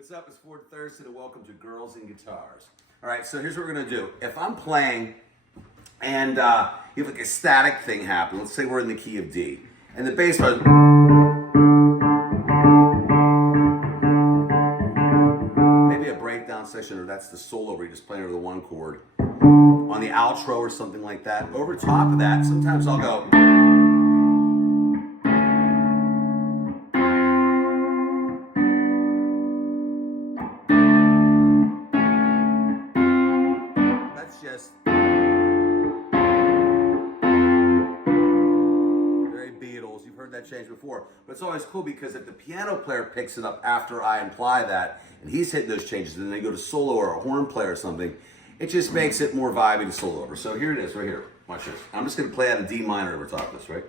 What's up? It's Ford-Thurston and welcome to Girls and Guitars. All right, so here's what we're gonna do. If I'm playing and you have like a static thing happen, let's say we're in the key of D, and the bass player, maybe a breakdown section, or that's the solo where you're just playing over the one chord. On the outro or something like that. Over top of that, sometimes I'll go. That's just very Beatles. You've heard that change before. But it's always cool because if the piano player picks it up after I imply that, and he's hitting those changes, and then they go to solo or a horn player or something, it just makes it more vibey to solo over. So here it is, right here. Watch this. I'm just going to play out a D minor over top of this, right?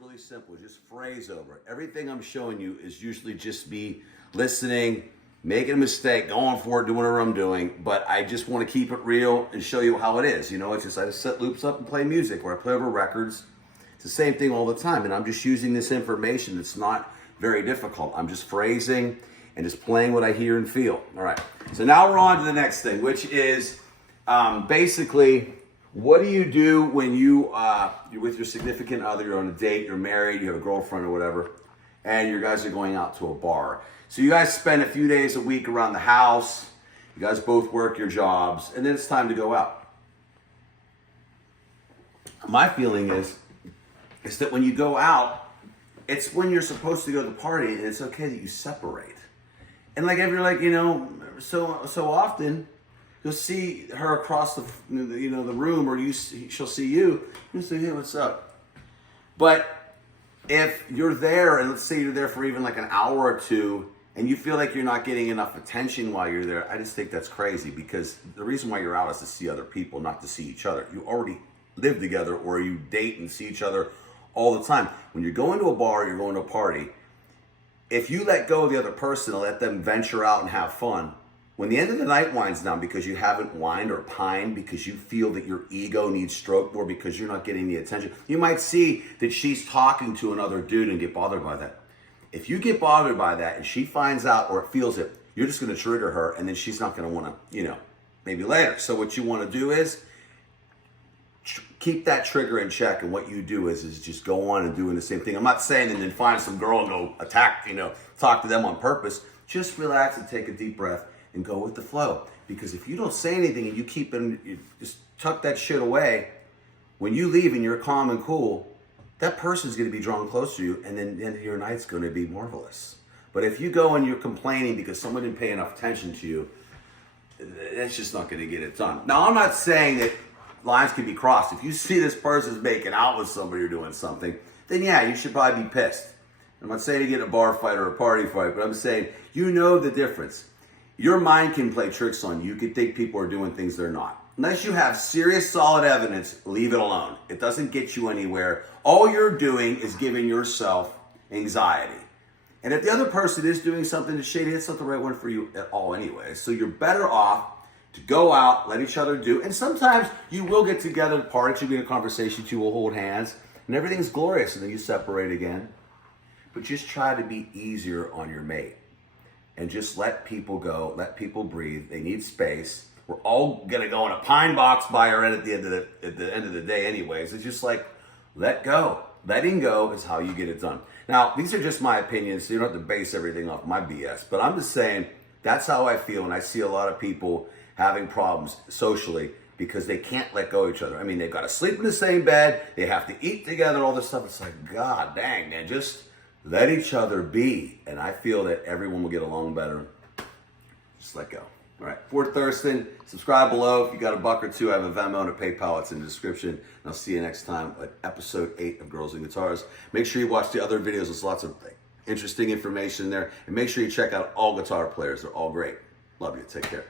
Really simple, just phrase over it. Everything I'm showing you is usually just me listening, making a mistake, going for it, doing whatever I'm doing, but I just want to keep it real and show you how it is. You know, it's just, I just set loops up and play music, or I play over records. It's the same thing all the time, and I'm just using this information. It's not very difficult. I'm just phrasing and just playing what I hear and feel. All right, so now we're on to the next thing, which is basically, what do you do when you're with your significant other, you're on a date, you're married, you have a girlfriend or whatever, and you guys are going out to a bar. So you guys spend a few days a week around the house, you guys both work your jobs, and then it's time to go out. My feeling is that when you go out, it's when you're supposed to go to the party, and it's okay that you separate. And like, if you're like, you know, so often, you'll see her across the room, or she'll see you. You'll say, "Hey, what's up?" But if you're there, and let's say you're there for even like an hour or two, and you feel like you're not getting enough attention while you're there, I just think that's crazy, because the reason why you're out is to see other people, not to see each other. You already live together, or you date and see each other all the time. When you're going to a bar, you're going to a party. If you let go of the other person and let them venture out and have fun, when the end of the night winds down because you haven't whined or pined, because you feel that your ego needs stroked more because you're not getting the attention, you might see that she's talking to another dude and get bothered by that. If you get bothered by that and she finds out or feels it, you're just going to trigger her, and then she's not going to want to, maybe later. So what you want to do is keep that trigger in check, and what you do is just go on and doing the same thing. I'm not saying and then find some girl and go attack, talk to them on purpose. Just relax and take a deep breath and go with the flow. Because if you don't say anything and you just tuck that shit away, when you leave and you're calm and cool, that person's going to be drawn close to you, and then the end of your night's going to be marvelous. But if you go and you're complaining because someone didn't pay enough attention to you, that's just not going to get it done. Now, I'm not saying that lines can be crossed. If you see this person's making out with somebody or doing something, then yeah, you should probably be pissed. I'm not saying you get in a bar fight or a party fight, but I'm saying you know the difference. Your mind can play tricks on you. You can think people are doing things they're not. Unless you have serious, solid evidence, leave it alone. It doesn't get you anywhere. All you're doing is giving yourself anxiety. And if the other person is doing something that's shady, it's not the right one for you at all anyway. So you're better off to go out, let each other do. And sometimes you will get together at parties, you'll be in a conversation, you will hold hands, and everything's glorious, and then you separate again. But just try to be easier on your mate. And just let people go, let people breathe. They need space. We're all gonna go in a pine box by our end at the end of the day anyways. It's just like, let go. letting go is how you get it done. Now, these are just my opinions, so you don't have to base everything off my BS, but I'm just saying that's how I feel, and I see a lot of people having problems socially because they can't let go of each other. I mean, they've got to sleep in the same bed, they have to eat together, all this stuff. It's like, God dang, man, just let each other be. And I feel that everyone will get along better. Just let go. All right, Ford Thurston, subscribe below. If you got a buck or two, I have a Venmo and a PayPal. It's in the description. And I'll see you next time at episode 8 of Girls and Guitars. Make sure you watch the other videos. There's lots of interesting information in there. And make sure you check out all guitar players. They're all great. Love you. Take care.